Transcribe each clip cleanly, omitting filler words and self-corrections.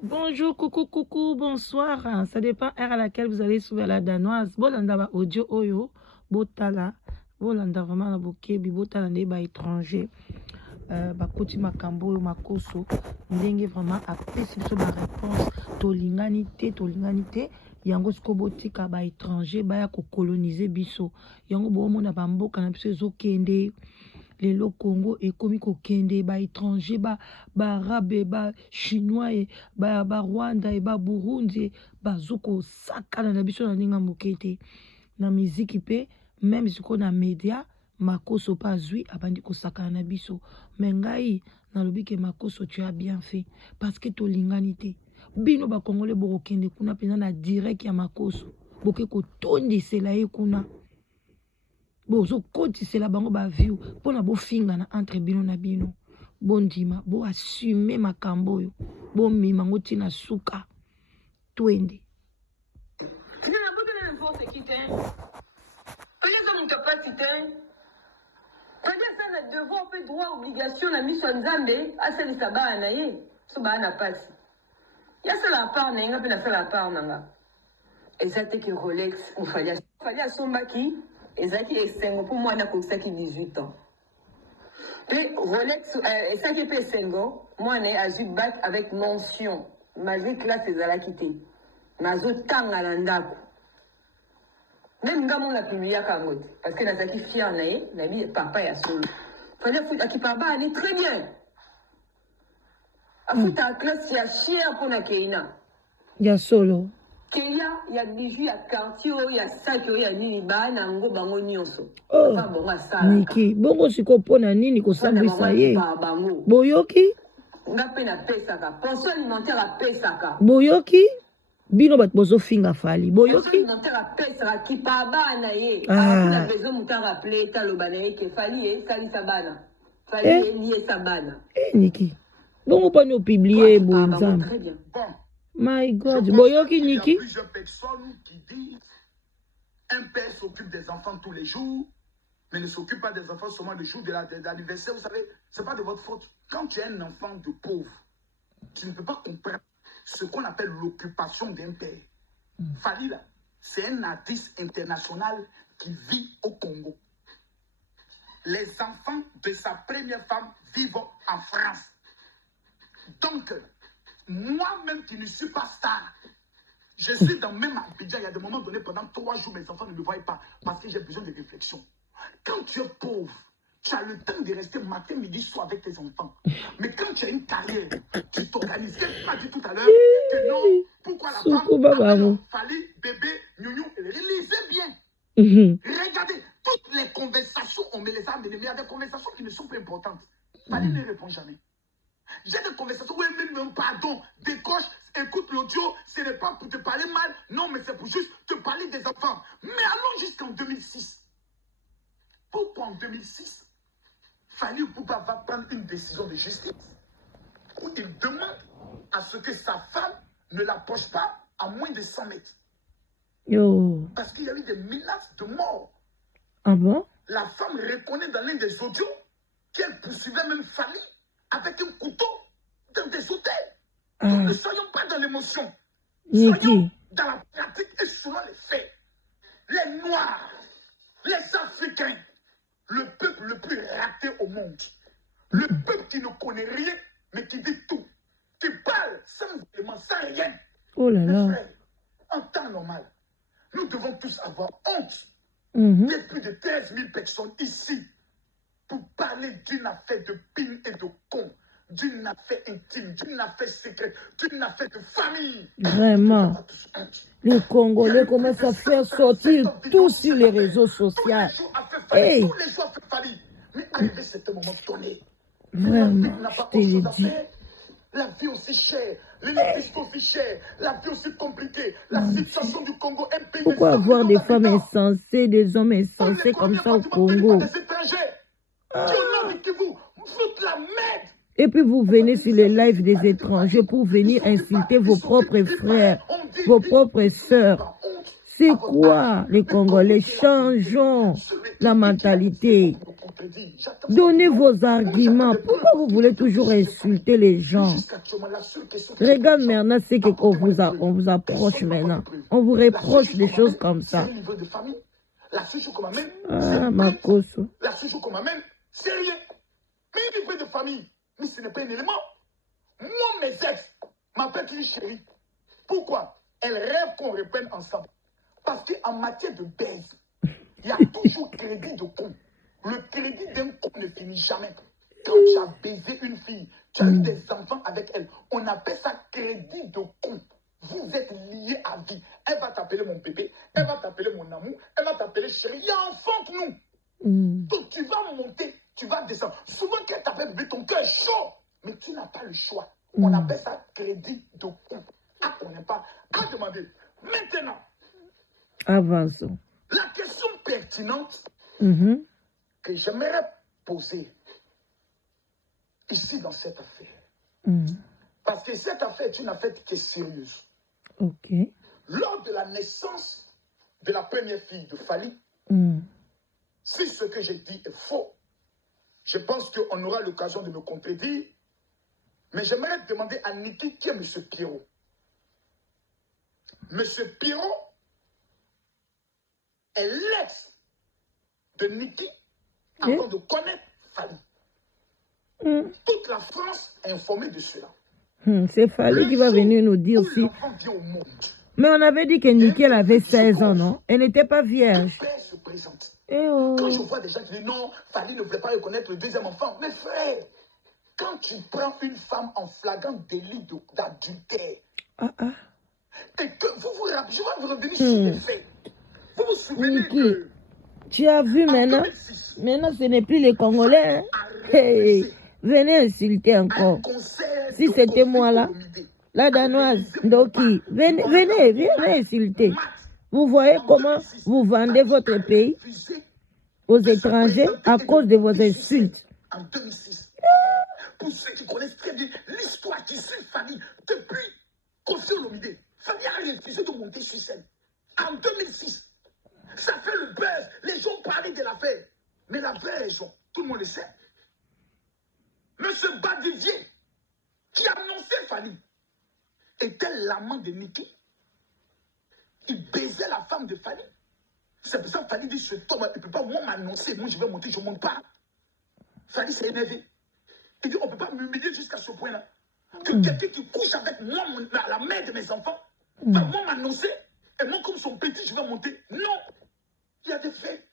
Bonjour, coucou, coucou, bonsoir. Ça dépend heure à laquelle vous allez suivre la danoise. Bolanda ba audio oyo, botala, bolanda vraiment la bokebi, botala ba étranger. Bakoti makambo oyo makoso, ndenge vraiment apesi biso ba réponse. Tolingani te, yango siko botika ba étranger baya ko coloniser biso. Yango bomona ba mboka na biso ezokende. Lelo Congo ekomi kokende ba étranger ba arabe ba chinois ba Rwanda ba Burundi bazoko sakana na biso na ninga mokete na musique pe même siko na média makoso pa zui abandi ko sakana na biso mais ngai na lobi ke makoso tu as bien fait parce que tolingani te bino ba congolais boko kende kuna pena na direct ya makoso boke ko tondisela ye kuna bozo kotisela bango ba view pona bo finga na entre bino na bino bondima bo assumer makambo oyo bo mima ngoti na suka twende na boto na n'importe qui t'es peut-être que mon pas t'es peut-être ça na devoir peut droit obligation na mission nzambe asali sabana na ye so ba na pasi ya sala part na nga pe na sala part na nga exacte que Rolex ou fallait sombaki ezaki esengo pour moi na kokisaki 18 ans. Et Rolex ezaki pe esengo moi na azui bac avec mention malgré classe ezala quitté. Nazo tanga na ndako. Même ngamo la publia kangote parce que nazaki fier na bi papa ya solo. Fallait foutre akipaba ani très bien. Afuta a classe ya chien pour na keina. Ya solo. Keya ya bijou ya quartier ya sac ya nini ba na ngo bango nyonso. Oh, Papa bonga sala. Niki, bongo siko pona nini ko sambisa ye. Boyoki? Ngape na pesaka. Pension alimentaire a pesaka. Boyoki? Bino bat bozo finga fali. Boyoki? Pension alimentaire a pesaka ki pa ba na ye. Na besoin muta rappeler taloba na ye ke fali ye sali sabana. Fali ye lié sabana. Niki. Bongo pas nous publier bonzam. Très bien. Bon. My God, Boyoki Niki. Il y a plusieurs personnes qui disent un père s'occupe des enfants tous les jours, mais ne s'occupe pas des enfants seulement le jour de l'anniversaire. Vous savez, ce n'est pas de votre faute. Quand tu es un enfant de pauvre, tu ne peux pas comprendre ce qu'on appelle l'occupation d'un père. Fali, là, c'est un artiste international qui vit au Congo. Les enfants de sa première femme vivent en France. Donc, moi-même qui ne suis pas star, je suis dans le même Abidjan. Il y a des moments donnés, pendant 3 jours, mes enfants ne me voient pas parce que j'ai besoin de réflexion. Quand tu es pauvre, tu as le temps de rester matin, midi, soir avec tes enfants. Mais quand tu as une carrière, tu t'organises. Quelqu'un m'a dit tout à l'heure que non, pourquoi la femme fallait bébé, gnou, lisez bien. Regardez, toutes les conversations, on me les a amenées, mais il y a des conversations qui ne sont pas importantes. Fallait ne répond jamais. J'ai des conversations où elle me dit pardon, décoche, écoute l'audio, ce n'est pas pour te parler mal, non, mais c'est pour juste te parler des enfants. Mais allons jusqu'en 2006. Pourquoi en 2006, Fally Ipupa va prendre une décision de justice où il demande à ce que sa femme ne l'approche pas à moins de 100 mètres. Yo. Parce qu'il y a eu des menaces de mort. Ah bon? La femme reconnaît dans l'un des audios qu'elle poursuivait même Fally avec un couteau dans des hôtels. Donc ne soyons pas dans l'émotion. Soyons dans la pratique et selon les faits. Les Noirs, les Africains, le peuple le plus raté au monde. Le peuple qui ne connaît rien, mais qui dit tout. Qui parle sans élément, sans rien. Oh là là. Frères, en temps normal, nous devons tous avoir honte. Il y a plus de 13 000 personnes ici pour parler d'une affaire de pine et de con, d'une affaire intime, d'une affaire secrète, d'une affaire de famille. Vraiment. Les Congolais commencent à faire sortir tout sur les réseaux sociaux. Hey. Tous les jours à faire Fally. Mais arrivé ce moment donné, vraiment, je te l'ai dit. La vie aussi chère, l'électricité aussi chère, la vie aussi compliquée, la situation du Congo, un pays. Pourquoi avoir des femmes insensées, des hommes insensés comme ça au Congo? Et puis vous venez sur les lives des étrangers pour venir insulter vos propres frères, vos propres sœurs. C'est quoi les Congolais? Changeons la mentalité. contredire. Donnez vos arguments. Pourquoi vous voulez toujours insulter les gens? Regarde maintenant ce qu'on vous approche maintenant. On vous reproche des choses comme ça. La seule chose qu'on m'amène, la seule chose qu'on m'amène, c'est rien. Mais un livre de famille, mais ce n'est pas un élément. Moi, mes ex m'appellent une chérie. Pourquoi? Elles rêvent qu'on reprenne ensemble. Parce qu'en matière de baise, il y a toujours crédit de con. Le crédit d'un con ne finit jamais. Quand tu as baisé une fille, tu as eu des enfants avec elle, on appelle ça crédit de con. Vous êtes liés à vie. Elle va t'appeler mon bébé, elle va t'appeler mon amour, elle va t'appeler chérie. Il y a enfant que nous. Donc tu vas monter, tu vas descendre. Souvent quand t'appelles bébé, ton cœur est chaud. Mais tu n'as pas le choix. On appelle ça crédit de con. Ah, on n'est pas à demander. Maintenant, avançons. La question pertinente que j'aimerais poser ici dans cette affaire. Parce que cette affaire est une affaire qui est sérieuse. Ok. Lors de la naissance de la première fille de Fally, si ce que j'ai dit est faux, je pense qu'on aura l'occasion de me contredire. Mais j'aimerais demander à Niki qui est M. Pierrot. M. Pierrot est l'ex de Niki avant de connaître Fally. Toute la France est informée de cela. C'est Fally qui va venir nous dire si... Mais on avait dit que Niki, elle avait 16 ans, non? Elle n'était pas vierge. Père se présente. Oh. Quand je vois des gens qui disent non, Fally ne voulait pas reconnaître le deuxième enfant. Mais frère, quand tu prends une femme en flagrant délit d'adultère, et que vous rappelez, je vais vous revenir sur les faits. Vous vous souvenez Niki, que... Tu as vu maintenant? 2006, maintenant, ce n'est plus les Congolais. Hein? Hey, venez insulter encore. Si c'était moi là, la Danoise, Ndoki, venez insulter. Vous voyez comment vous vendez votre pays aux étrangers à cause de vos insultes. En 2006. Pour ceux qui connaissent très bien l'histoire qui suit Fally, depuis Koffi Olomide, Fally a refusé de monter sur scène. En 2006, ça fait le buzz. Les gens parlaient de l'affaire. Mais la vraie raison, tout le monde le sait. Monsieur Badivier, qui a annoncé Fally, était l'amant de Niki. Il baisait la femme de Fally. C'est pour ça que Fally dit, ce homme, il ne peut pas moi m'annoncer. Moi, je vais monter, je ne monte pas. Fally s'est énervé. Il dit, on ne peut pas m'humilier jusqu'à ce point-là. Que quelqu'un qui couche avec moi, la mère de mes enfants, va moi m'annoncer. Et moi, comme son petit, je vais monter. Non. Il y a des faits.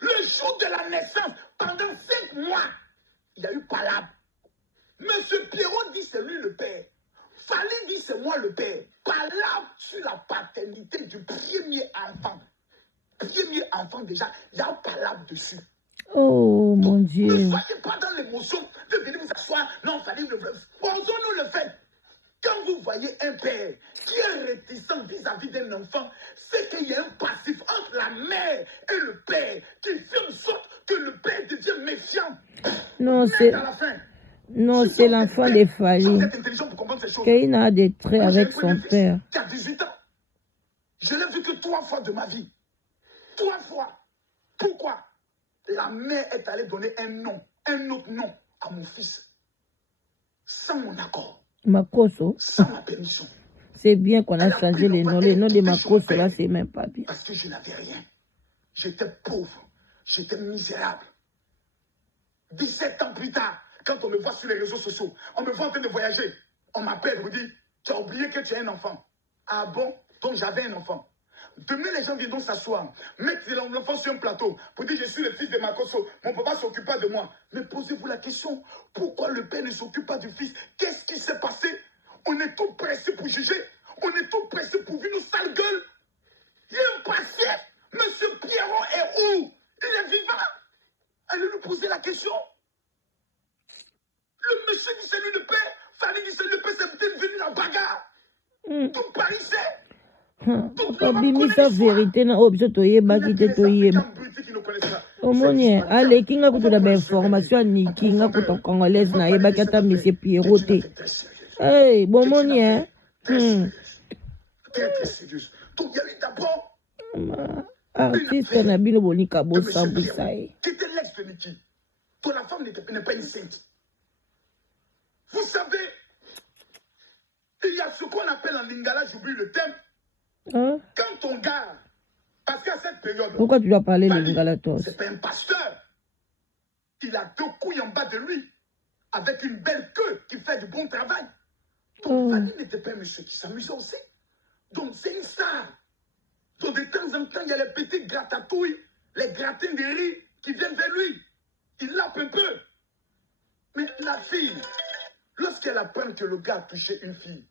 Le jour de la naissance, pendant 5 mois, il y a eu palabre. Monsieur Pierrot dit, c'est lui le père. Fally dit, c'est moi le père. Palabre sur la paternité du premier enfant. Premier enfant, déjà, il y a un palabre dessus. Oh, mon Dieu. Ne soyez pas dans l'émotion de venir vous asseoir. Non, Fally le veut. Posons-nous le fait. Quand vous voyez un père qui est réticent vis-à-vis d'un enfant, c'est qu'il y a un passif entre la mère et le père qui fait en sorte que le père devient méfiant. Non, c'est... Non, c'est l'enfant de Fally. Qu'il a des traits avec son père. Qui a 18 ans. Je l'ai vu que 3 fois de ma vie. 3 fois. Pourquoi? La mère est allée donner un autre nom à mon fils. Sans mon accord. Makoso. Sans ma permission. C'est bien qu'on a changé les noms. Les noms de Makoso, là, c'est même pas bien. Parce que je n'avais rien. J'étais pauvre. J'étais misérable. 17 ans plus tard, quand on me voit sur les réseaux sociaux, on me voit en train de voyager, on m'appelle, on me dit, tu as oublié que tu as un enfant. Ah bon? Donc j'avais un enfant. Demain, les gens viendront s'asseoir, mettre l'enfant sur un plateau pour dire, je suis le fils de Makoso, mon papa ne s'occupe pas de moi. Mais posez-vous la question, pourquoi le père ne s'occupe pas du fils? Qu'est-ce qui s'est passé? On est tout pressé pour juger, on est tout pressé pour vivre nos sales gueules. Il y a un passif. Monsieur Pierrot est où? Il est vivant. Allez lui poser la question. Le monsieur dit c'est lui le père. Fally dit c'est lui le père, c'est peut-être venu la bagarre. Tout Paris sait. Obimisa vérité na objet toyeba kite toyeba. Omonie, allez, kinga kutuda ba information ni kinga kuto congolaise na yeba kata monsieur Pierrot te. Hey, bon monie hein. Très sérieuse. Donc il y a eu d'abord artiste na bino bonika bo sambusae. qui était l'ex de Niki. Toi, la femme n'est pas une sainte. Vous savez, il y a ce qu'on appelle en lingala, j'oublie le terme. Hein? Quand ton gars, parce qu'à cette période, Pourquoi tu dois parler Fally, lingala, toi? c'est pas un pasteur. Il a 2 couilles en bas de lui, avec une belle queue qui fait du bon travail. Donc, Fally n'était pas un monsieur qui s'amusait aussi. Donc, c'est une star. Donc, de temps en temps, il y a les petits gratatouilles, les gratins de riz qui viennent vers lui. Il lappe un peu. Mais la fille, lorsqu'elle apprend que le gars a touché une fille,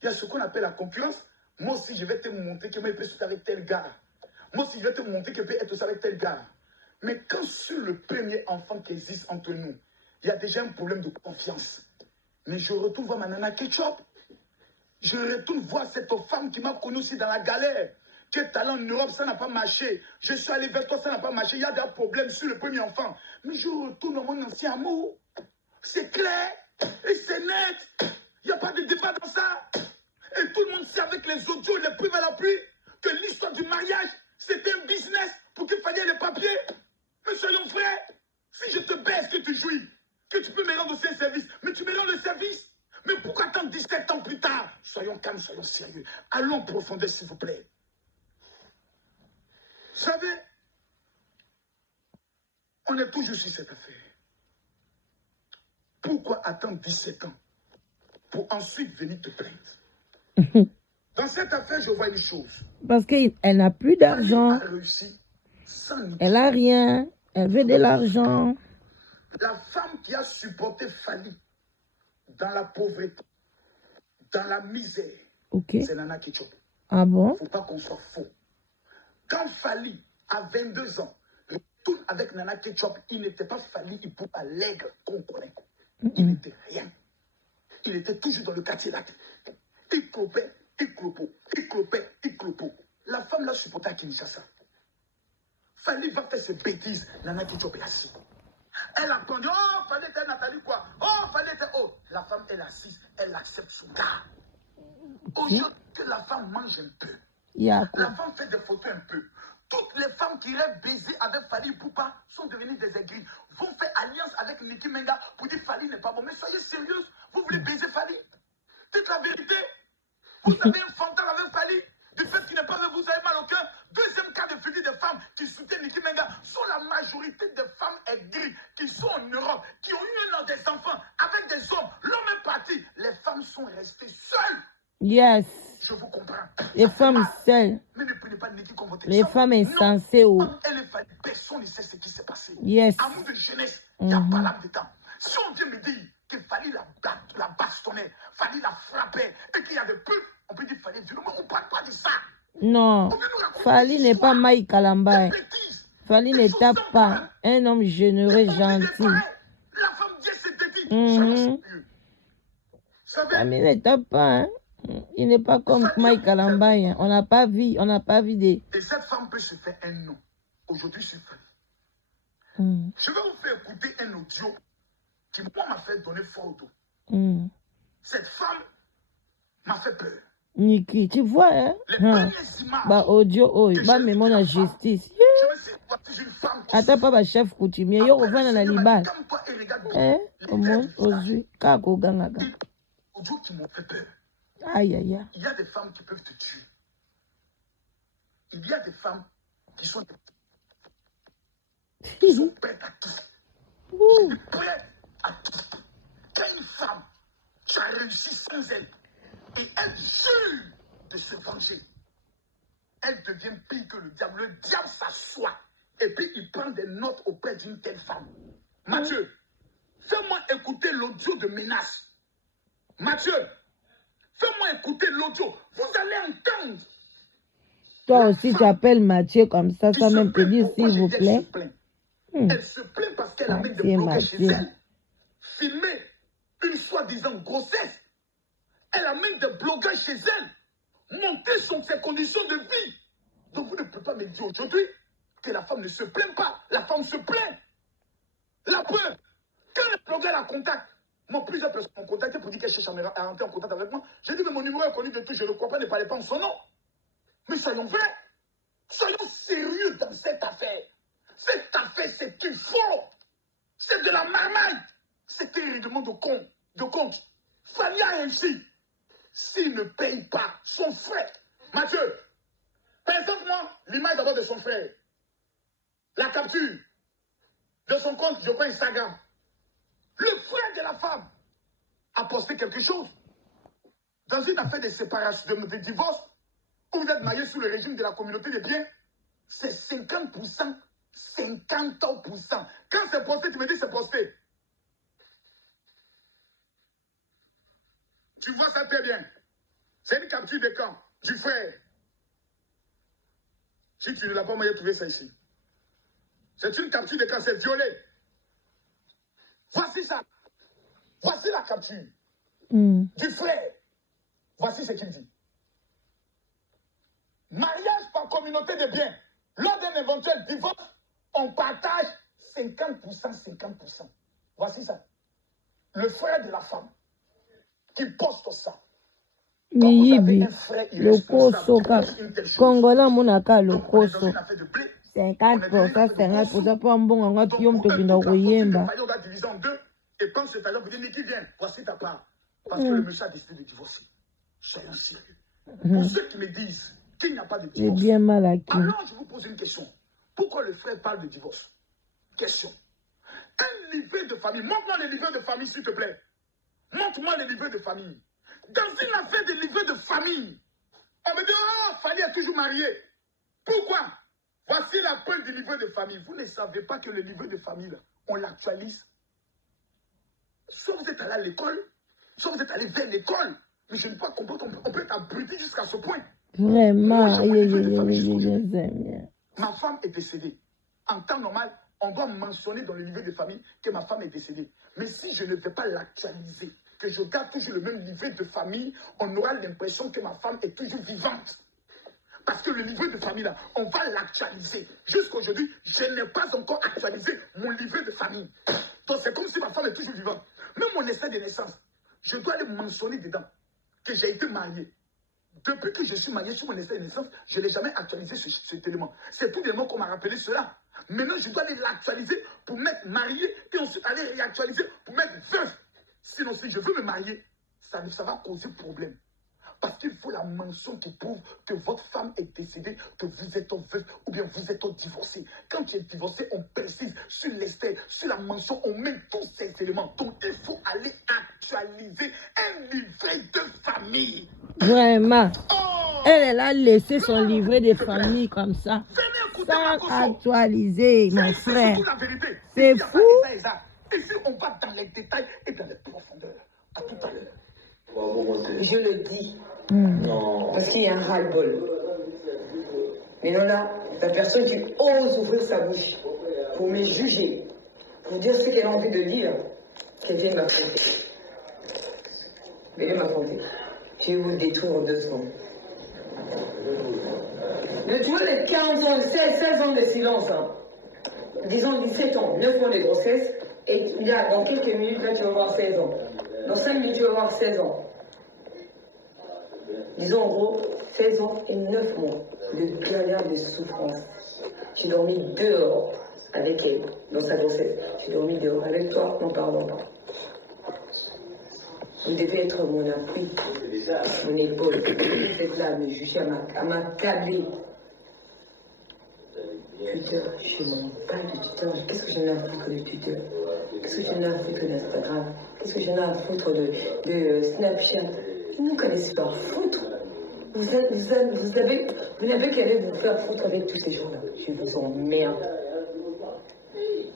il y a ce qu'on appelle la concurrence. Moi aussi, je vais te montrer que moi, je peux être avec tel gars. Moi aussi, je vais te montrer que je peux être aussi avec tel gars. Mais quand sur le premier enfant qui existe entre nous, il y a déjà un problème de confiance. Mais je retourne voir ma nana Ketchup. Je retourne voir cette femme qui m'a connu aussi dans la galère. Qui est allée en Europe, ça n'a pas marché. Je suis allé vers toi, ça n'a pas marché. Il y a des problèmes sur le premier enfant. Mais je retourne dans mon ancien amour. C'est clair et c'est net. Il n'y a pas de débat dans ça. Et tout le monde sait avec les audios, les preuves à l'appui, que l'histoire du mariage, c'était un business pour qu'il fallait les papiers. Mais soyons vrais. Si je te baisse, que tu jouis, que tu peux me rendre aussi un service, mais tu me rends le service. Mais pourquoi attendre 17 ans plus tard? Soyons calmes, soyons sérieux. Allons en profondeur, s'il vous plaît. Vous savez, on est toujours sur cette affaire. Pourquoi attendre 17 ans pour ensuite venir te plaindre? Dans cette affaire, je vois une chose. Parce qu'elle n'a plus d'argent. Elle a réussi sans Niki. Elle n'a rien. Elle veut de l'argent. La femme qui a supporté Fally dans la pauvreté, dans la misère, c'est Nana Ketchup. Ah bon? Il ne faut pas qu'on soit faux. Quand Fally, à 22 ans, retourne avec Nana Ketchup, il n'était pas Fally, il pouvait pas l'aigre qu'on connaît. Il n'était rien. Il était toujours dans le quartier là. Il clopait, il clopait, il clopait, il clopait. La femme l'a supporté à Kinshasa. Fally va faire ses bêtises. Nana Ketchup est assise. Elle a pendu, oh, Fally était Nathalie quoi? Oh, Fally était, oh. La femme, elle est assise, elle accepte son gars. Aujourd'hui, que la femme mange un peu. La femme fait des photos un peu. Toutes les femmes qui rêvent baiser avec Fally Poupa sont devenues des aigris. Vont faire alliance avec Nicki Menga pour dire Fally n'est pas bon. Mais soyez sérieuse, vous voulez baiser Fally? Dites la vérité. Vous avez un fantôme avec Fally. Du fait qu'il n'est pas avec vous, vous avez mal au cœur. Deuxième cas de figure des femmes qui soutiennent Nicki Menga sont la majorité des femmes aigries qui sont en Europe, qui ont eu des enfants avec des hommes. L'homme est parti. Les femmes sont restées seules. Yes. Je vous comprends. Les femmes seules. Mais ne prenez pas Nicki comme votre Les femmes insensées. Elle est Fally. Personne ne sait ce qui s'est passé. Yes. Amour de jeunesse, il n'y a pas l'âme de temps. Si on vient me dire que Fally la bastonnait, Fally la frappait, et qu'il y a des peu, on peut dire Fally violent, mais on ne parle pas de ça. Non. Fally n'est pas Mike Kalamba. Fally ne tape pas. Un homme généreux, gentil. La femme dit c'est bêtise. Fally ne tape pas. Hein? Il n'est pas comme Mike Kalamba. Hein? On n'a pas vu des... Et cette femme peut se faire un nom. Aujourd'hui, sur Fally. Je vais vous faire écouter un audio qui, moi, m'a fait donner photo. Cette femme m'a fait peur. Niki, tu vois, hein? Les premières images. Bah, audio, bah, mais mon justice. Je me suis dit, une femme qui. Attends, pas, chef coutumier. Yo, reviens dans l'animal. Hein? Comment, aujourd'hui, kako gangaga. Audio qui m'ont fait peur. Aïe, aïe, aïe. Il y a des femmes qui peuvent te tuer. Il y a des femmes qui sont prêtes à tout. Prêtes à tout. Quand une femme, tu as réussi sans elle, et elle jure de se venger, elle devient pire que le diable. Le diable s'assoit, et puis il prend des notes auprès d'une telle femme. Mathieu, fais-moi écouter l'audio de menace. Mathieu, fais-moi écouter l'audio. Vous allez entendre. Toi aussi, tu appelles Mathieu comme ça même te dit s'il vous plaît. Elle se plaint parce qu'elle a mis des bloqués chez elle. Filmer une soi-disant grossesse. Elle a même des blocages chez elle. Monter ses conditions de vie. Donc vous ne pouvez pas me dire aujourd'hui que la femme ne se plaint pas. La femme se plaint. La peur. Quand le blogueur la contacte, moi, plusieurs personnes m'ont contacté pour dire qu'elle cherche à rentrer en contact avec moi. J'ai dit, mais mon numéro est connu de tout, je ne crois pas, ne parlez pas en son nom. Mais soyons vrais. Soyons sérieux dans cette affaire. Cette affaire, c'est une faux. C'est de la marmaille. C'était un règlement de compte. Fanny a ainsi. S'il ne paye pas son frère, Mathieu, présente-moi l'image d'abord de son frère. La capture de son compte, je crois, Instagram. Le frère de la femme a posté quelque chose. Dans une affaire de séparation, de divorce, où vous êtes marié sous le régime de la communauté des biens, c'est 50%, 50%. Quand c'est posté, tu me dis c'est posté. Tu vois ça très bien. C'est une capture de camp du frère. Si tu ne l'as pas, moi j'ai trouvé ça ici. C'est une capture de camp, c'est violé. Voici ça. Voici la capture du frère. Voici ce qu'il dit. Mariage par communauté de biens. Lors d'un éventuel divorce, on partage 50%, 50%. Voici ça. Le frère de la femme qui poste ça. Quand vous avez un frère irresponsable, Congolais monaka le koso. une affaire de blé. 50%, 50% pour un bon en Donc, yom to on bino koyemba. va diviser en deux et pense cet argent pour dire, mais qui vient? Voici ta part. Parce que le monsieur a décidé de divorcer. Soyons sérieux. Pour ceux qui me disent qu'il n'y a pas de J'ai divorce, bien mal à qui. alors je vous pose une question. Pourquoi le frère parle de divorce? Question. Un livret de famille. Montre-moi les livrets de famille, s'il te plaît. Montre-moi les livrets de famille. Dans une affaire de livret de famille, on me dit, oh, Fanny est toujours mariée. Pourquoi? Voici la preuve du livret de famille. Vous ne savez pas que le livret de famille, là, on l'actualise. Soit vous êtes allé à l'école, soit vous êtes allé vers l'école. Mais je ne peux pas comprendre, on peut être abruti jusqu'à ce point. Vraiment. Moi, j'ai mon livret de famille jusqu'aujourd'hui. Ma femme est décédée. En temps normal, on doit mentionner dans le livret de famille que ma femme est décédée. Mais si je ne vais pas l'actualiser, que je garde toujours le même livret de famille, on aura l'impression que ma femme est toujours vivante. Parce que le livret de famille, là, on va l'actualiser. Jusqu'aujourd'hui, je n'ai pas encore actualisé mon livret de famille. Donc, c'est comme si ma femme est toujours vivante. Même mon extrait de naissance, je dois aller mentionner dedans que j'ai été marié. Depuis que je suis marié sur mon extrait de naissance, je n'ai jamais actualisé cet élément. C'est tout l'élément qu'on m'a rappelé cela. Maintenant, je dois aller l'actualiser pour mettre marié et ensuite aller réactualiser pour mettre veuf. Sinon, si je veux me marier, ça va causer problème. Parce qu'il faut la mention qui prouve que votre femme est décédée, que vous êtes veuf ou bien vous êtes divorcé. Quand tu es divorcé, on précise sur l'extrait, sur la mention, on met tous ces éléments. Donc, il faut aller actualiser un livret de famille. Vraiment. Oh! Elle a laissé son livret de famille comme ça. Sans actualiser, mon frère. C'est fou. Ici, on va dans les détails et dans les profondeurs. À tout à l'heure. Je le dis. Parce qu'il y a un ras-le-bol. Mais non, là, la personne qui ose ouvrir sa bouche pour me juger, pour dire ce qu'elle a envie de dire, qu'elle vienne m'affronter. Venez m'affronter. Je vais vous détruire en 2 secondes. Mais tu vois, les 15 ans, 16 ans de silence, hein. Disons 17 ans, 9 mois de grossesse, et là, dans quelques minutes, là, tu vas avoir 16 ans. Dans 5 minutes, tu vas avoir 16 ans. Disons en gros, 16 ans et 9 mois de galère, de souffrance. J'ai dormi dehors avec elle, dans sa grossesse. J'ai dormi dehors avec toi, non pardon pas. Vous devez être mon appui, mon épaule. Vous êtes là à me juger, à m'accabler. Twitter, je m'en bats de Twitter. Qu'est-ce que j'en ai à foutre de Twitter? Qu'est-ce que j'en ai à foutre d'Instagram? Qu'est-ce que j'en ai à foutre de Snapchat? Vous ne connaissez pas foutre. Vous n'avez qu'à aller vous faire foutre avec tous ces gens-là. Je vous emmerde.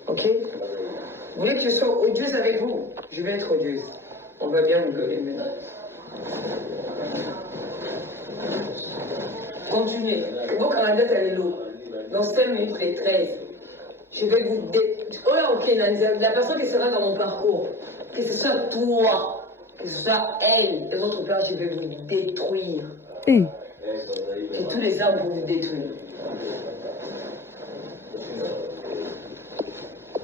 Ok? Vous voulez que je sois odieuse avec vous? Je vais être odieuse. On va bien rigoler maintenant. Continuez. Vos Canada, t'as les lots. Dans 5 minutes, les 13. Je vais vous Oh là, ok, la personne qui sera dans mon parcours, que ce soit toi, que ce soit elle et votre père, je vais vous détruire. J'ai tous les armes pour vous détruire.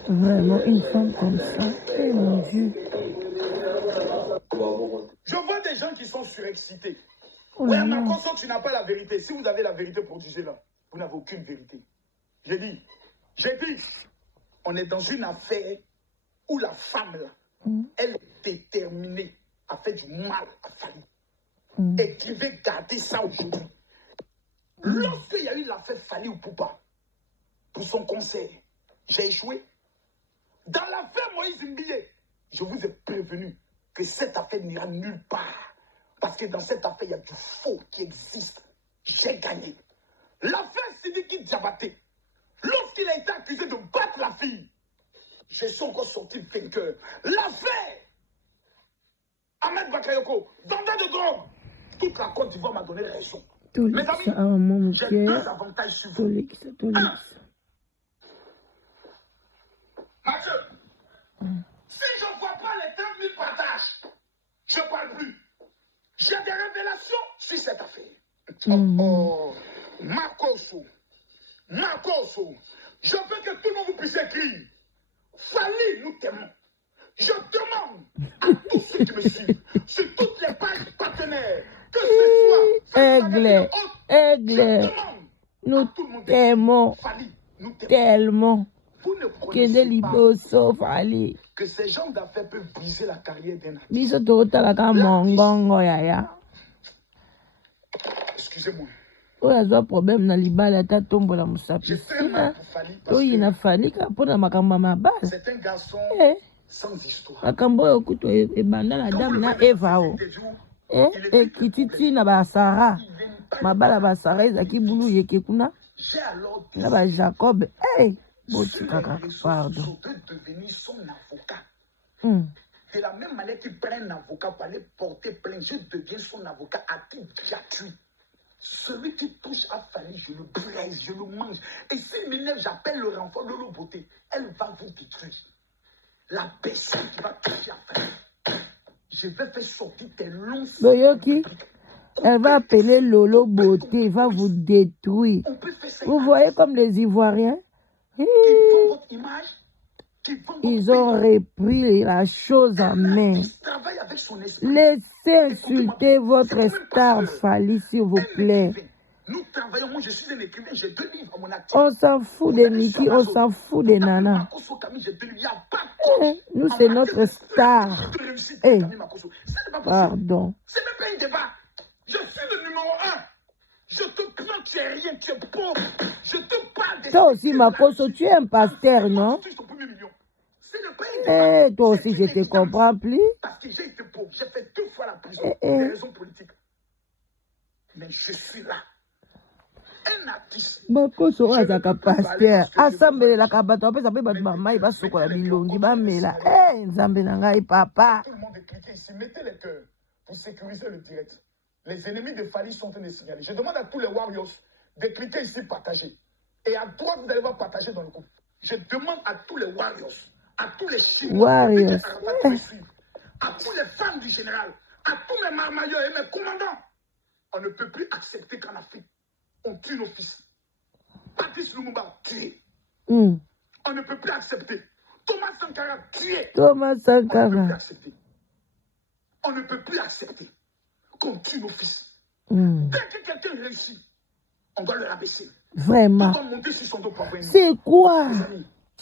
Vraiment, une femme comme ça. Eh mon Dieu. Je vois des gens qui sont surexcités. Oh Ouais, là ma là. conscience, tu n'as pas la vérité. Si vous avez la vérité, produisez-la. Vous n'avez aucune vérité. J'ai dit, on est dans une affaire où la femme, là, elle est déterminée à faire du mal à Fally. Et qui veut garder ça aujourd'hui. Lorsqu'il y a eu l'affaire Fally Ipupa, pour son concert, j'ai échoué. Dans l'affaire Moïse Mbiye, je vous ai prévenu que cette affaire n'ira nulle part. Parce que dans cette affaire, il y a du faux qui existe. J'ai gagné. L'affaire Sidiki Diabaté, lorsqu'il a été accusé de battre la fille, je suis encore sorti vainqueur. L'affaire Ahmed Bakayoko, vendeur de drogue, toute la Côte d'Ivoire m'a donné raison. Mes amis, j'ai deux avantages sur vous. Un, Mathieu, si je ne vois pas les 30 000 partages, je ne parle plus. J'ai des révélations sur cette affaire. Marcoso, je veux que tout le monde vous puisse écrire. Fally, nous t'aimons. Je demande à tous ceux qui me suivent, sur toutes les pages partenaires, que ce soit Aigle, Aigle, nous t'aimons tellement. Vous ne connaissez pas Fally. que ces gens d'affaires peuvent briser la carrière d'un artiste. Biso totalaka mongongo yaya. Excusez-moi. Oyo azwa problème na libala ata tombola J'ai mosapi fait mal pour Fally parce toyina que Fally ka mpona makambo mabala c'est un garçon sans histoire. makambo oyo kutu ebanda na Adam na Eva o ekititi na basara mabala basara ezaki bulu yeke kuna J'ai alors na ba Jacob botikaka pardon devenu son avocat. De la même manière qu'il prend un avocat pour aller porter plainte, je deviens son avocat à titre gratuit. Celui qui touche à Fally, je le braise, je le mange. Et s'il m'énerve, j'appelle le renfort de l'eau beauté. Elle va vous détruire. La personne qui va toucher à Fally, je vais faire sortir tes longs... Boyoki, elle va appeler Lolo Beauté, elle va vous détruire. Vous voyez comme les Ivoiriens, qui font votre image, ils ont repris la chose en main. Laissez insulter votre star Fally, s'il vous plaît. Nous travaillons, moi je suis un écrivain, j'ai 2 livres à mon actif. On s'en fout des Mickey, on s'en fout des nanas. Nous, c'est notre star. Pardon. C'est même pas un débat. Je suis le numéro 1. Je te plains, tu es rien, tu es pauvre. Je te parle des... Toi aussi, Makoso, tu es un pasteur, non? Toi aussi, je te comprends plus. Parce que j'ai été pauvre, j'ai fait 2 fois la prison pour des raisons politiques. Mais je suis là. Un artiste. Makoso azaka pasteur. Assemblée la kabato apesa pe batu bamai basokola bilongi bamela. Nzambe na ngai papa. Tout le monde est cliqué ici, mettez les cœurs pour sécuriser le direct. Les ennemis de Fally sont en train de signaler. Je demande à tous les warriors de cliquer ici, partager. Et à droite, vous allez voir partager dans le groupe. Je demande à tous les warriors, à tous les Chinois, à tous les femmes du général, à tous mes marmailleurs et mes commandants. On ne peut plus accepter qu'en Afrique, on tue nos fils. Patrice Lumumba, tué. On ne peut plus accepter. Thomas Sankara, tué. Thomas Sankara. On ne peut plus accepter. On ne peut plus accepter qu'on tue nos fils. Dès que quelqu'un réussit, on doit le rabaisser. Vraiment. C'est quoi?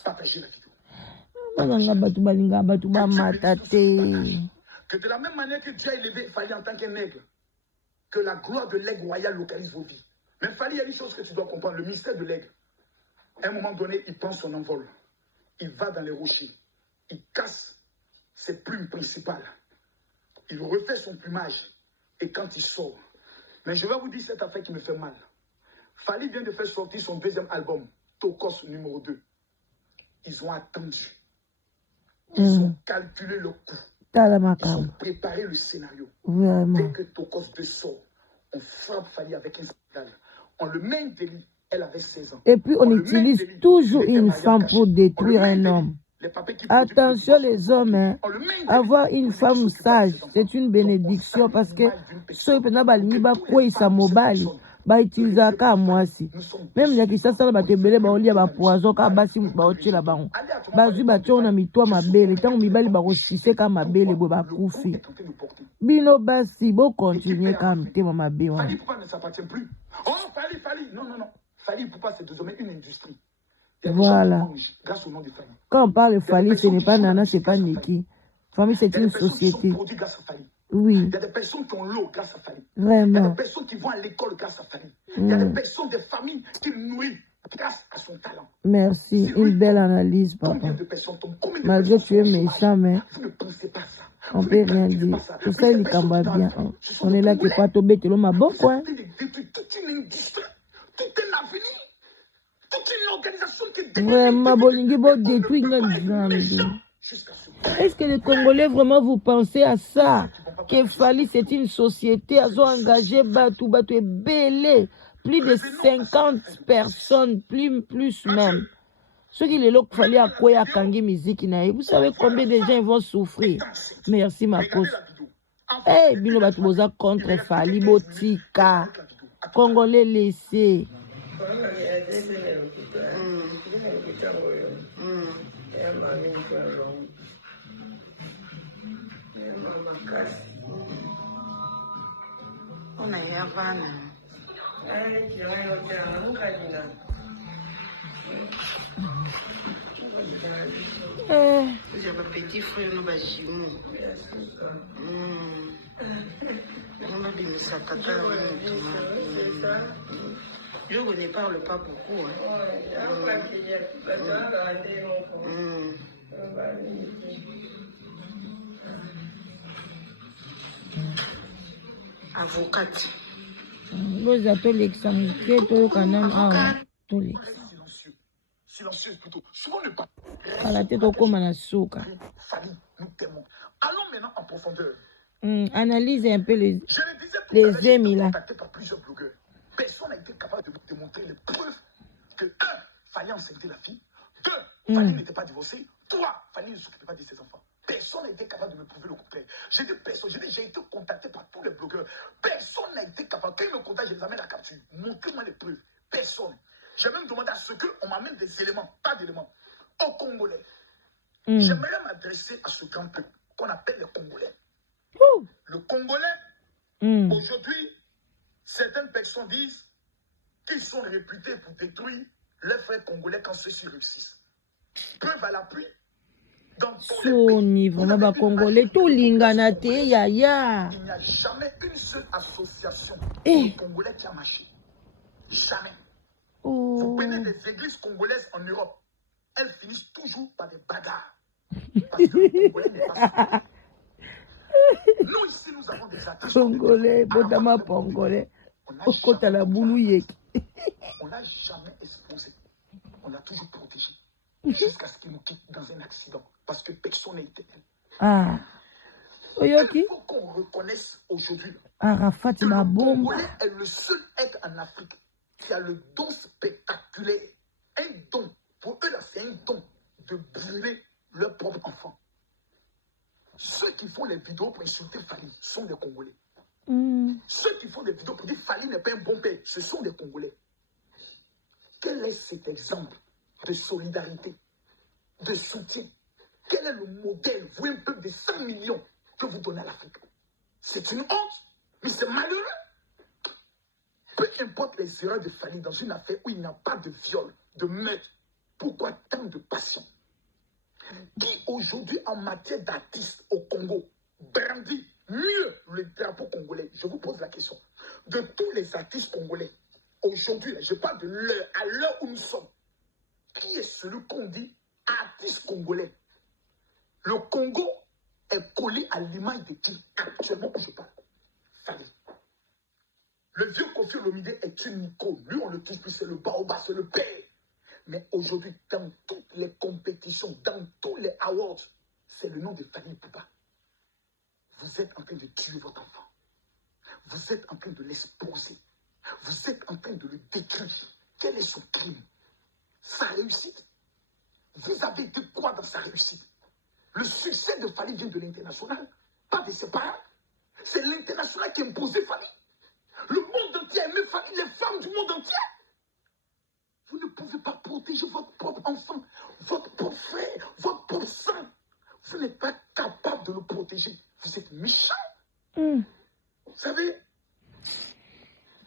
Partagez la vidéo. Que de la même manière que Dieu a élevé Fally en tant qu'un aigle, que la gloire de l'aigle royal localise vos vies. Mais Fally, il y a une chose que tu dois comprendre, le mystère de l'aigle. À un moment donné, il prend son envol. Il va dans les rochers. Il casse ses plumes principales. Il refait son plumage. Et quand il sort, mais je vais vous dire cette affaire qui me fait mal. Fally vient de faire sortir son 2e album, Tokos numéro 2. Ils ont attendu. Ils ont calculé le coût. Ils ont préparé le scénario. Vraiment. Dès que Tokos 2 sort, on frappe Fally avec un scandale. On le met en délit. Elle avait 16 ans. Et puis on utilise toujours une femme pour détruire un homme. Attention les hommes, hein. Avoir une femme sage, c'est une bénédiction parce que ceux qui bautilisaka mwasi même ya kisasa na batebele baolia ba poison ka basi baotila bango bazwi batyo na mitwa mabele tango mibali bakosise ka mabele bo bakufi bino basi bo continuer ka mtema mabe wana. Fally Ipupa ne s'appartient plus. Oh Fally, non. Fally Ipupa c'est désormais une industrie. Il Il y a des gens qui Voilà. mangent grâce au nom de famille. Quand on parle de Il y a des Fally, ce personnes n'est qui pas jouent la Nana, musique c'est pas grâce à Niki. Fally. Famille, Il c'est y a une des personnes qui sont société. produits grâce à Fally. Oui, Il y a des personnes qui ont l'eau grâce à Fally. Il y a vraiment. des personnes qui vont à l'école grâce à Fally. Il y a des personnes, des familles qui nourrissent grâce à son talent. Merci. Si Une lui belle tombe, analyse, combien papa. de personnes tombent? Combien de Malgré personnes tu es sont au chômage? méchant, mais Vous ne pensez pas ça. on Vous peut ne rien calculez pas dire. ça. Tout Mais ça, ces il personnes camba qui bien. travaillent, ce sont On des est là qui Congolais. pas tomber, tu l'as ma Vous bon êtes quoi. en train de détruire toute une industrie, tout un avenir, toute une organisation qui est devenue Vraiment, bolingi bo on ne détruit peut pas notre être Zambie. méchant jusqu'à ce point. Est-ce que les Congolais vraiment vous pensez à ça? Que Fally c'est une société, elles ont engagé Batou et Belé, plus de 50 personnes, plus même. Ceux qui les locs Fally à quoi à Kangi musique, vous savez combien de gens ils vont souffrir. Merci ma cause. Eh, Bino Batouboza contre Fally Botika. Congolais laissés. On a eu avant. J'ai un petit frère, nous va jumeau. Je ne parle pas beaucoup. Avocate. Vous appelez l'examité, tout quand même. Ah, tout Silencieux. Silencieux plutôt. Souvent ne pas. à la tête au comme à la souka. Famille, nous t'aimons. Allons maintenant en profondeur. Analyse un peu les Je le disais tout à l'heure, j'ai émis été là. contacté par plusieurs blogueurs. Personne n'a été capable de me démontrer les preuves que, 1, Fally enceintait la fille, 2, Fally n'était pas divorcé, 3, Fally ne s'occupait pas de ses enfants. Personne n'a été capable de me prouver le contraire. J'ai été contacté par tous les blogueurs. Personne n'a été capable. Quand ils me contactent, je les amène à la capture. Montrez-moi les preuves. Personne. J'ai même demandé à ce qu'on m'amène des éléments, pas d'éléments. Aux Congolais. J'aimerais m'adresser à ce grand peuple qu'on appelle les Congolais. Le Congolais, aujourd'hui, certaines personnes disent qu'ils sont réputés pour détruire les frères congolais quand ceux-ci réussissent. Preuve à l'appui. Dans tous les pays, vraiment ba Congolais, tout l'inganate, ya. il n'y a jamais une seule association de Congolais qui a marché. Jamais. Vous prenez des églises congolaises en Europe, elles finissent toujours par des bagarres. Parce que le Congolais n'est pas souverain. Nous ici, nous avons des artistes Congolais, Botama Congolais. Okota la boulou on n'a jamais exposé. On a toujours protégé. Jusqu'à ce qu'ils nous quittent dans un accident. Parce que personne n'est éternel. Ah. Il faut qu'on reconnaisse aujourd'hui Arafat que ma le bombe. Congolais est le seul être en Afrique qui a le don spectaculaire. Un don. Pour eux, là, c'est un don de brûler leurs propres enfants. Ceux qui font les vidéos pour insulter Fally sont des Congolais. Ceux qui font des vidéos pour dire Fally n'est pas un bon père, ce sont des Congolais. Quel est cet exemple de solidarité, de soutien? Quel est le modèle, vous, un peuple de 100 millions que vous donnez à l'Afrique? C'est une honte, mais c'est malheureux. Peu importe les erreurs de Fally dans une affaire où il n'y a pas de viol, de meurtre, pourquoi tant de passion? Qui aujourd'hui, en matière d'artistes au Congo, brandit mieux le drapeau congolais? Je vous pose la question. De tous les artistes congolais, aujourd'hui, je parle de l'heure, à l'heure où nous sommes, qui est celui qu'on dit artiste congolais? Le Congo est collé à l'image de qui actuellement où je parle? Fally. Le vieux Kofi Olomide est une icône. Lui, on le touche plus, c'est le baobab, c'est le père. Mais aujourd'hui, dans toutes les compétitions, dans tous les awards, c'est le nom de Fally Ipupa. Vous êtes en train de tuer votre enfant. Vous êtes en train de l'exposer. Vous êtes en train de le détruire. Quel est son crime? Sa réussite. Vous avez été quoi dans sa réussite? Le succès de Fally vient de l'international, pas de ses parents. C'est l'international qui a imposé Fally. Le monde entier a aimé Fally, les femmes du monde entier. Vous ne pouvez pas protéger votre propre enfant, votre propre frère, votre propre sang. Vous n'êtes pas capable de le protéger. Vous êtes méchant. Vous savez,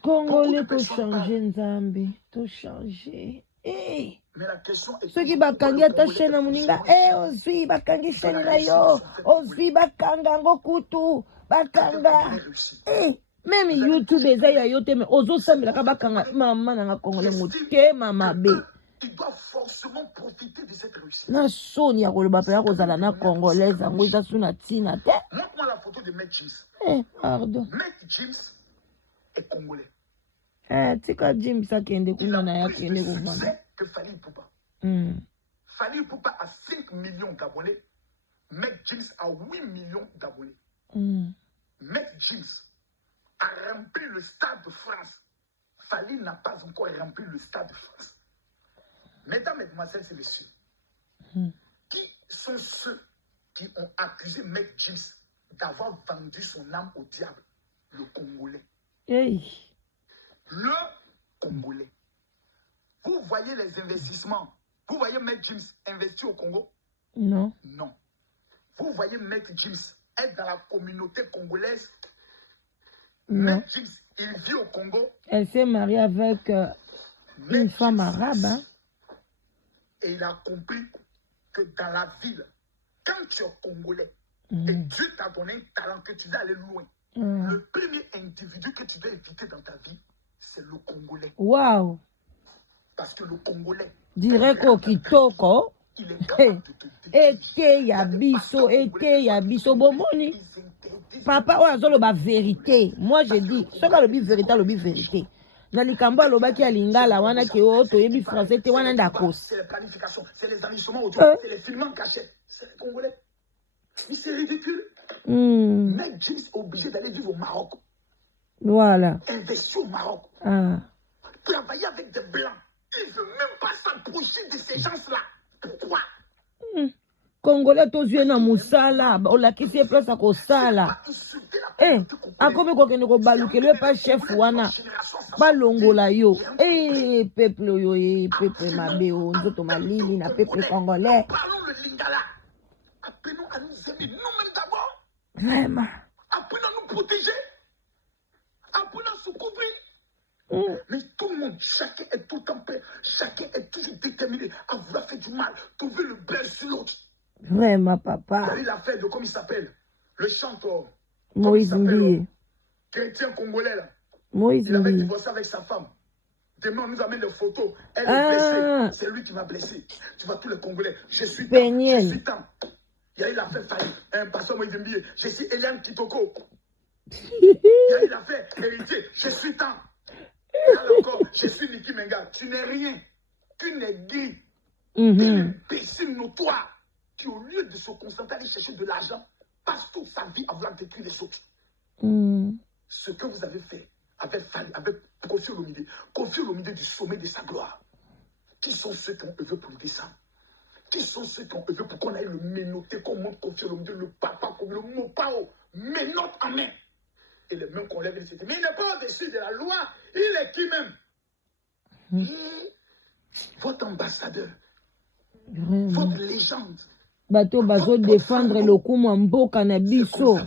Congolais, tout changé, Nzambi. Tout changé. Eh. Mais la question est Ceux qui pourquoi bakangi le ata Congolais chaîne est muninga, forcément ozwi bakangi chaîne la na Russie, yo, ils sont faits pour ozwi bakanga ngo kutu, Quand un bakanga. Congolais réussit, Même vous allez YouTube toucher eza tous ya les... yo te mais ozo C'est sambela ka mauvais bakanga Congolais mama na nga qui Congolais estiment motema mabe. qu'eux, ils doivent forcément profiter de cette réussite. Na soni ya koloba pe ya kozala na C'est quand même congolaise le yango eza suna tina te. Montre-moi la photo de Maître James. Pardon. Maître James est congolais. Tika Jim sakende Il kuna na a ya plus de kende kovanda. succès que Fally Ipupa. Fally Ipupa a 5 millions d'abonnés. Maître James a 8 millions d'abonnés. Maître James a rempli le stade de France. Fally n'a pas encore rempli le stade de France. Mesdames, mesdemoiselles et messieurs, qui sont ceux qui ont accusé Maître James d'avoir vendu son âme au diable? Le Congolais. Le Congolais. Vous voyez les investissements. Vous voyez Maître James investir au Congo? Non. Non. Vous voyez Maître James être dans la communauté congolaise? Non. Maître James, il vit au Congo. Elle s'est mariée avec une femme arabe. Hein? Et il a compris que dans la ville, quand tu es Congolais, et Dieu t'a donné un talent que tu dois aller loin, le premier individu que tu dois éviter dans ta vie, c'est le Congolais. Waouh! Parce que le Congolais, direct au kitoko, il est capable de te ete ya biso, bomoni. Papa, oazolo ba vérité. Moi, je dis, ce que le vérité, le vérité. Dans les cambas, le baki a lingala, wana ki o, to yebi français, te wana ndakos. C'est les planifications, c'est les enregistrements audio, c'est les films cachés. C'est les Congolais. Mais c'est ridicule. Mec, James est obligé d'aller vivre au Maroc. Voilà. Investir au Maroc. Travailler avec des Blancs. Il ne veut même pas s'approcher de ces gens-là. Pourquoi? Congolais, tous yeux na musala, on l'a quitté place à Kosala. Akomi kokende ko balukele pa chef wana. Balongola yo. Peuple yo, peuple mabe o, nzoto malili na peuple congolais. Parlons le lingala. Apprenons à nous aimer nous-mêmes d'abord. Vraiment. Apprenons à nous protéger. Apprenons à se couvrir. Mais tout le monde, chacun est tout en paix. Chacun est toujours déterminé à vouloir faire du mal, trouver le bien sur l'autre. Vraiment, papa. Il y a eu l'affaire de, comment il s'appelle, le chanteur. Moïse Mbié. Chrétien congolais là. Moïse Il avait Mbié. divorcé avec sa femme. Demain, on nous amène des photos. Elle est blessée. C'est lui qui m'a blessé. Tu vois tous les Congolais. Je suis tant. Je suis tant. Il y a eu l'affaire Fally. Un pasteur Moïse Mbié. Je suis Eliane Kitoko. Il y a eu l'affaire héritier. Je suis tant. Là encore, je suis Niki Menga. Tu n'es rien. Tu n'es gris. Tu es un imbécile notoire qui, au lieu de se concentrer à aller chercher de l'argent, passe toute sa vie à vouloir détruire les autres. Ce que vous avez fait avec Fally, avec Koffi Olomide. Koffi Olomide du sommet de sa gloire. Qui sont ceux qui ont œuvré pour le descendre? Qui sont ceux qui ont œuvré pour qu'on aille le ménoter, qu'on monte Koffi Olomide, le papa, comme le mopao, ménote en main. Et les mêmes qu'on lève, mais il n'est pas au-dessus de la loi. Il est qui même? Votre ambassadeur, votre légende. Bato bazo défendre le kuma mboka na biso.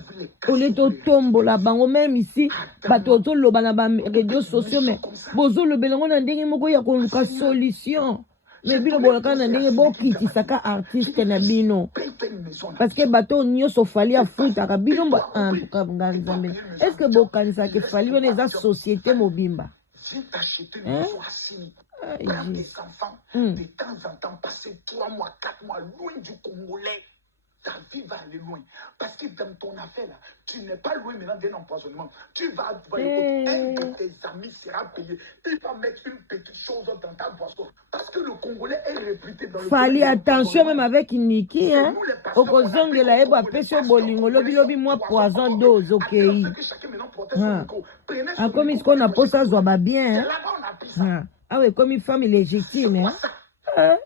Oleto tombola bango même ici. Bato zo loba na ba réseaux sociaux mais bozo lo belango na ndenge moko ya koluka solution. Mais bino bolaka na ndenge bo kitisaka artiste na bino. Parce que bato nyoso Fally afuta ka bino ba nzambe. Est-ce que bo kanisa ke Fally wana eza société mobimba? Viens t'acheter une maison à Sini. Prends tes enfants, de temps en temps, passer 3 mois, 4 mois loin du Congolais. Ta vie va aller loin. Parce que dans ton affaire, là, tu n'es pas loin maintenant d'un empoisonnement. Tu vas voir un de tes amis sera payé. Il va mettre une petite chose dans ta boisson. Parce que le Congolais est réputé dans le Fally, attention même avec Niki, hein. Au Kozongela, eba pesio bolingo, lobi moi poison dose, ok. Ah, comme il qu'on a posé ça, ça va bien, hein. Ah oui, comme une femme illégitime, hein.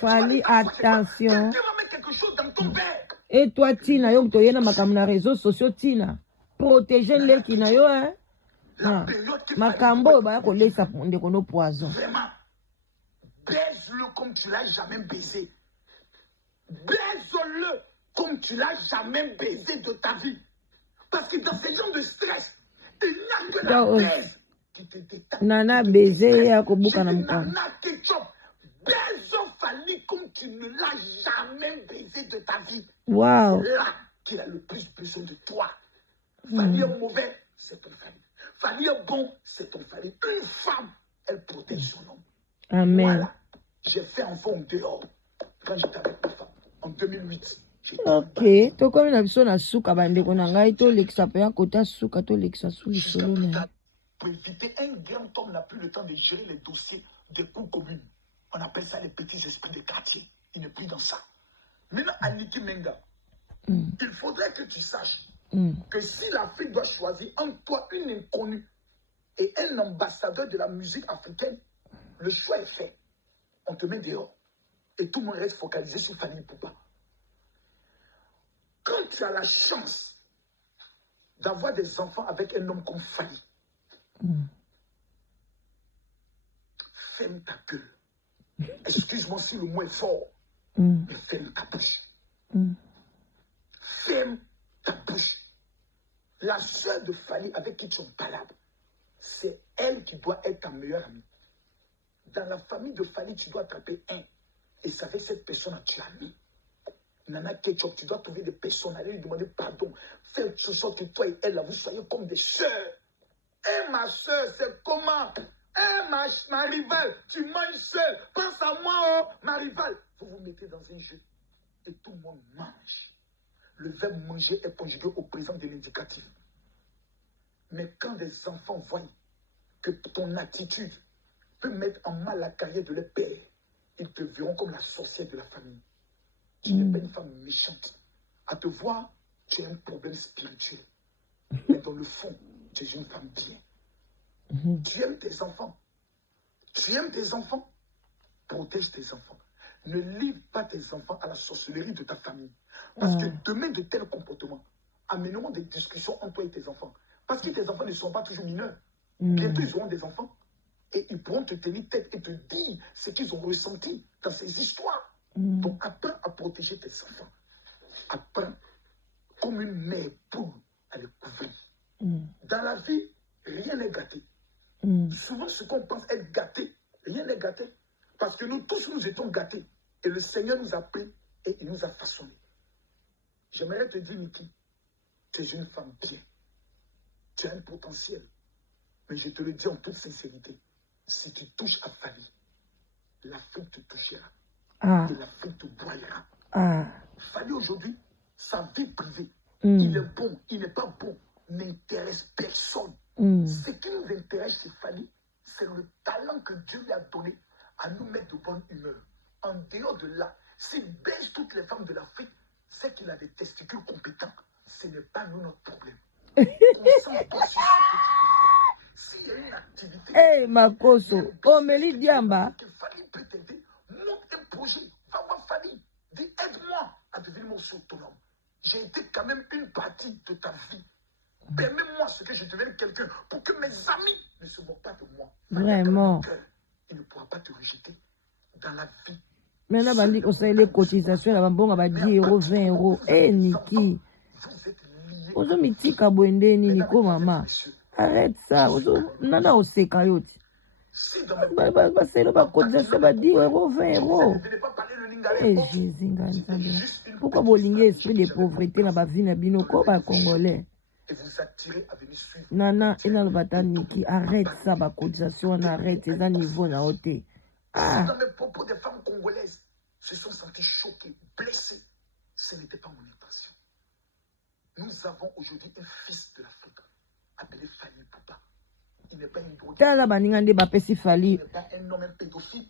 Fally, attention. Et toi, Tina, yo mtoye na makamna réseaux sociaux, Tina. Protégez les qui na yo, hein. Makambo, ba ko laisse de kono poison. Vraiment, baise-le comme tu l'as jamais baisé. Baise-le comme tu l'as jamais baisé de ta vie. Parce que dans ces gens de stress, il n'y a que la baise qui te détache. Nana baiser ya kobuka na mukam. Nana Ketchup, baise Fally comme tu ne l'as jamais baisé de ta vie. Wow. C'est là qu'il a le plus besoin de toi. Fally est mauvais, c'est ton Fally. Fally est bon, c'est ton Fally. Une femme, elle protège son homme. Amen. Voilà. J'ai fait enfant en dehors quand j'étais avec ma femme en 2008. Ok, to comme na biso na suka bande ko na ngai to lekisa pe ya kota suka to lekisa sous le solo na. Pour éviter, un grand homme n'a plus le temps de gérer les dossiers des cours communes. On appelle ça les petits esprits de quartier. Il n'est plus dans ça. Maintenant, Aniki Menga, il faudrait que tu saches que si l'Afrique doit choisir entre toi une inconnue et un ambassadeur de la musique africaine, le choix est fait. On te met dehors. Et tout le monde reste focalisé sur Fally Ipupa. Quand tu as la chance d'avoir des enfants avec un homme comme Fally, ferme ta gueule. Excuse-moi si le mot est fort, mais ferme ta bouche. Ferme ta bouche. La sœur de Fally avec qui tu es en palable, c'est elle qui doit être ta meilleure amie. Dans la famille de Fally, tu dois attraper un. Et c'est avec cette personne que tu as mis. Nana Ketchup, tu dois trouver des personnes, aller lui demander pardon. Faire de sorte que toi et elle, là, vous soyez comme des sœurs. Et ma soeur, c'est comment? Eh, ma rivale, tu manges seule. Pense à moi, oh, ma rivale. Vous vous mettez dans un jeu et tout le monde mange. Le verbe manger est conjugué au présent de l'indicatif. Mais quand des enfants voient que ton attitude peut mettre en mal la carrière de leur père, ils te verront comme la sorcière de la famille. Tu n'es pas une femme méchante. À te voir, tu as un problème spirituel. Mais dans le fond, tu es une femme bien. Tu aimes tes enfants. Tu aimes tes enfants. Protège tes enfants. Ne livre pas tes enfants à la sorcellerie de ta famille. Parce que demain, de tels comportements amèneront des discussions entre toi et tes enfants. Parce que tes enfants ne sont pas toujours mineurs. Bientôt, ils auront des enfants. Et ils pourront te tenir tête et te dire ce qu'ils ont ressenti dans ces histoires. Donc, apprends à protéger tes enfants. Apprends comme une mère poule à les couvrir. Dans la vie, rien n'est gâté. Souvent, ce qu'on pense être gâté, rien n'est gâté. Parce que nous tous, nous étions gâtés. Et le Seigneur nous a pris et il nous a façonnés. J'aimerais te dire, Niki, tu es une femme bien. Tu as un potentiel. Mais je te le dis en toute sincérité. Si tu touches à Fally, l'Afrique te touchera. Et l'Afrique te broyera. Fally aujourd'hui, sa vie privée, il est bon, il n'est pas bon, n'intéresse personne. Ce qui nous intéresse chez Fally, c'est le talent que Dieu lui a donné à nous mettre de bonne humeur. En dehors de là, s'il baisse toutes les femmes de l'Afrique, c'est qu'il a des testicules compétents. Ce n'est pas nous notre problème. Concentre-toi sur ce que tu veux. S'il y a une activité... Hey, Makoso, oh, Mélie Diamba. Que Fally peut t'aider, monte un projet. Va voir Fally. Dis, aide-moi à devenir mon autonome. J'ai été quand même une partie de ta vie. Permets-moi ce que je devienne quelqu'un pour que mes amis ne se moquent pas de moi. Vraiment. Il ne pourra pas te rejeter dans la vie. Maintenant, on dit que c'est les cotisations, là, bon, on va 10 euros, 20 euros. Eh, Niki. Ozo mitika boende Niko, maman. Arrête ça. Ozo, nana, on sait quand c'est le cotisation, 10 euros, 20 euros. Eh, Jésus, pourquoi vous avez esprit de pauvreté dans la vie de Binoko, Congolais? Et vous attirez à venir suivre. Nana, et dans le bataille, Niki, arrête ça, ma cotisation, on arrête, c'est un niveau, na hauteur. Dans mes propos, des femmes congolaises se sont senties choquées, blessées. Ce n'était pas mon intention. Nous avons aujourd'hui un fils de l'Afrique appelé Fally Ipupa. Il n'est pas une drogue. Tala baningande bapesi Fally. Il n'est pas un homme pédophile.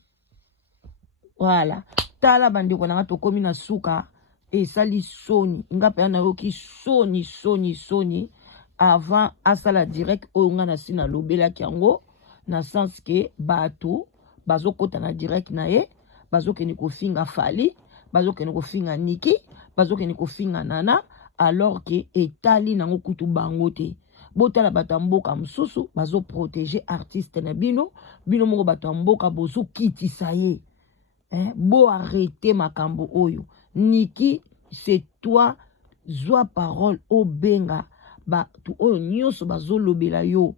Voilà. Tala bandi konanga tokomi na suka et sali soni. Ngapa na yoki soni avant asala direct oyonga na sina lobela kiango na sens que bato bazokota na direct na ye bazokene kofinga Fally, bazokene kofinga Niki, bazokene kofinga Nana alors que etali nango kutu bango te. Botala batamboka msusu bazo protéger artiste na bino moko batamboka bozo kitisa ye. Bo arrêter makambo oyo. Niki, c'est toi zwa parole o benga ba tu oyo nyonso bazo lobela yo.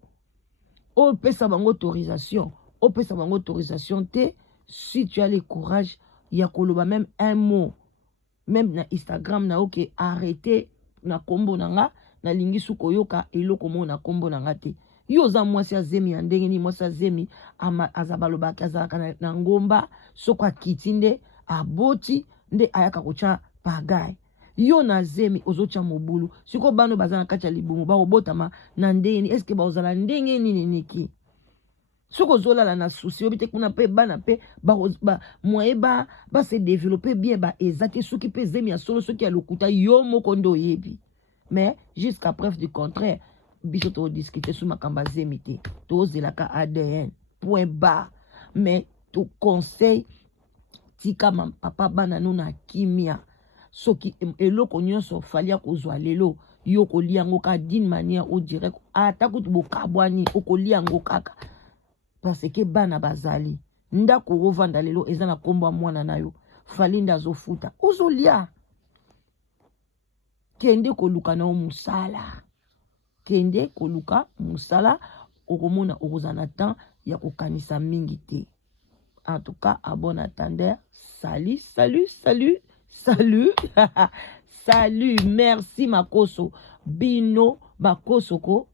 opesa bango autorisation opesa bango autorisation te si tu as le courage ya koloba même un mot même na Instagram na oke arrêter na kombo nanga na lingi suko yoka eloko mo na kombo nanga te yo za mwasi azemi ya ndenge ni mwasi azemi azabalobaki azalaka na ngomba soko akiti nde aboti nde ayaka kocha pagaye yo na zemi ozocha mobulu siko bano baza na kati ya libumu baobotama na ndenge ni eske baozala ndenge nini niki soko zolala na souci obi te kuna pe bana pe moye ba se développer bien ba ezati soki pe zemi ya solo soki ya lokuta yo moko ndo yebi mais jusqu'à preuve du contraire biso to discuter sur makamba zemi te to zelaka ADN point bas mais to conseil tika papa bana no na kimia soki eloko nyonso falia kozwa lelo yo kolia ngo ka d'une manière au direct ata kutu bokabwani okolia ngo kaka parce que bana bazali ndako rovanda lelo eza na kombo mwana nayo falinda azofuta ozolia kende koluka na musala kende koluka musala okomona okozana temps ya kokanisa mingi te. En tout cas à bon attendeur, salut salut merci makoso bino bakosoko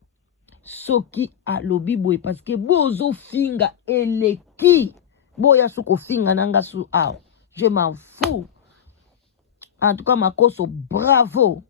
soki alobi boye parce que bozo finga eleki boya soko finga nanga su aw je m'en fous. En tout cas makoso bravo